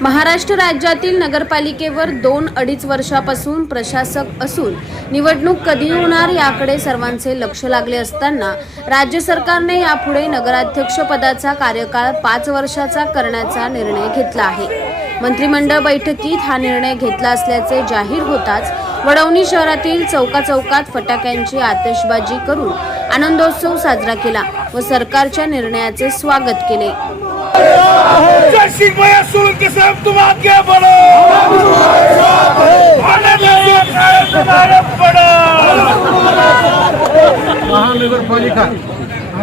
महाराष्ट्र राज्यातील नगरपालिकेवर दोन अडीच वर्षापासून प्रशासक असून निवडणूक कधी होणार याकडे सर्वांचे लक्ष लागले असताना राज्य सरकारने यापुढे नगराध्यक्ष पदाचा कार्यकाळ पाच वर्षाचा करण्याचा निर्णय घेतला आहे. मंत्रिमंडळ बैठकीत हा निर्णय घेतला असल्याचे जाहीर होताच वडवणी शहरातील चौकाचौकात फटाक्यांची आतषबाजी करून आनंदोत्सव साजरा केला व सरकारच्या निर्णयाचे स्वागत केले. जय सिंह भैया सोलंकी साहब तुम आगे बढ़ो महानगर पालिका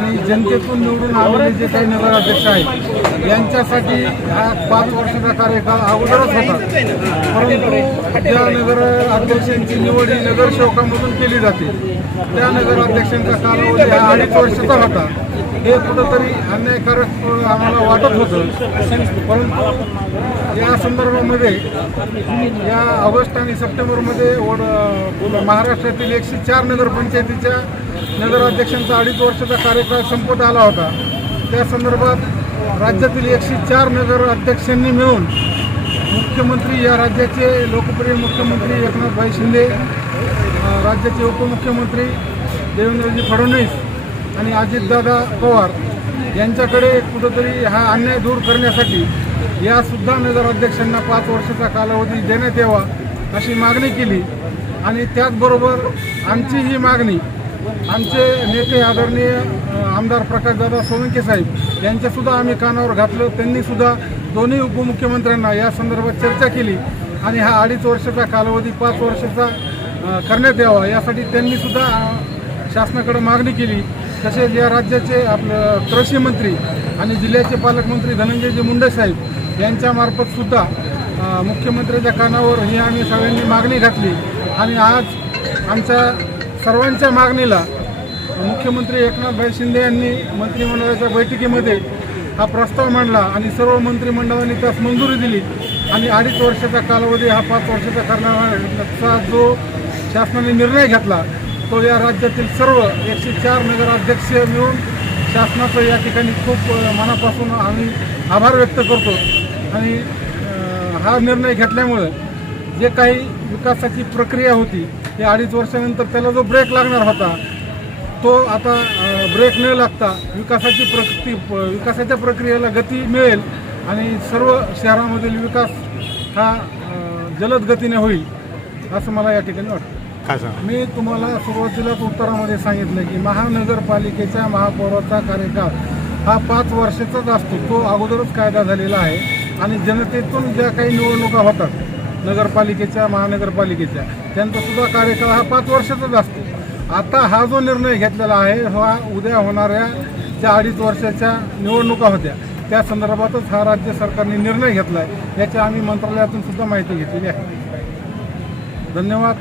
आणि जनतेतून निवडून आलेले जे काही नगराध्यक्ष आहेत यांच्यासाठी हा पाच वर्षाचा कार्यकाळ अगोदरच होता. परंतु ज्या नगर अध्यक्षांची निवड ही नगरसेवकामधून केली जाते त्या नगराध्यक्षांचा कालावधी हा अडीच वर्षाचा होता. हे कुठंतरी अन्यायकारक आम्हाला वाटत होतं. परंतु या संदर्भामध्ये या ऑगस्ट आणि सप्टेंबरमध्ये महाराष्ट्रातील एकशे चार नगरपंचायतीच्या नगराध्यक्षांचा अडीच वर्षाचा कार्यकाळ संपत आला होता. त्या संदर्भात राज्यातील एकशे चार नगराध्यक्षांनी मिळून मुख्यमंत्री या राज्याचे लोकप्रिय मुख्यमंत्री एकनाथभाई शिंदे राज्याचे उपमुख्यमंत्री देवेंद्रजी फडणवीस आणि अजितदादा पवार यांच्याकडे कुठंतरी हा अन्याय दूर करण्यासाठी यासुद्धा नगराध्यक्षांना पाच वर्षाचा कालावधी देण्यात यावा अशी मागणी केली. आणि त्याचबरोबर आमची ही मागणी आमचे नेते आदरणीय आमदार प्रकाशदादा सोलंके साहेब यांच्यासुद्धा आम्ही कानावर घातलं. त्यांनीसुद्धा दोन्ही उपमुख्यमंत्र्यांना या संदर्भात चर्चा केली आणि हा अडीच वर्षाचा कालावधी पाच वर्षाचा करण्यात यावा यासाठी त्यांनीसुद्धा शासनाकडे मागणी केली. तसेच या राज्याचे आपलं कृषी मंत्री आणि जिल्ह्याचे पालकमंत्री धनंजयजी मुंडे साहेब यांच्यामार्फतसुद्धा मुख्यमंत्र्यांच्या मुख्यमंत्र्याच्या कानावर ही आम्ही सगळ्यांनी मागणी घातली. आणि आज आमच्या सर्वांच्या मागणीला मुख्यमंत्री एकनाथभाई शिंदे यांनी मंत्रिमंडळाच्या बैठकीमध्ये हा प्रस्ताव मांडला आणि सर्व मंत्रिमंडळाने त्यास मंजुरी दिली. आणि अडीच वर्षाचा कालावधी हा पाच वर्षाचा करण्याचा जो शासनाने निर्णय घेतला तो या राज्यातील सर्व एकशे चार नगराध्यक्ष मिळून शासनाचं या ठिकाणी खूप मनापासून आम्ही आभार व्यक्त करतो. आणि हा निर्णय घेतल्यामुळं जे काही विकासाची प्रक्रिया होती ही अडीच वर्षानंतर त्याला जो ब्रेक लागणार होता तो आता ब्रेक न लागता विकासाची प्रगती प- विकासाच्या प्रक्रियेला गती मिळेल आणि सर्व शहरामधील विकास हा जलद गतीने होईल असं मला या ठिकाणी वाटतं. मी तुम्हाला सुरुवातीलाच उत्तरामध्ये सांगितलं की महानगरपालिकेच्या महापौराचा कार्यकाळ हा पाच वर्षाचाच असतो. तो अगोदरच कायदा झालेला आहे आणि जनतेतून ज्या काही निवडणुका होतात नगरपालिकेच्या महानगरपालिकेच्या. त्यांचा सुद्धा कार्यकाळ हा पाच वर्षाचाच असतो. आता हा जो निर्णय घेतलेला आहे हा उद्या होणाऱ्या ज्या अडीच वर्षाच्या निवडणुका होत्या त्या संदर्भातच हा राज्य सरकारने निर्णय घेतला आहे याची आम्ही मंत्रालयातून सुद्धा माहिती घेतलेली आहे. धन्यवाद.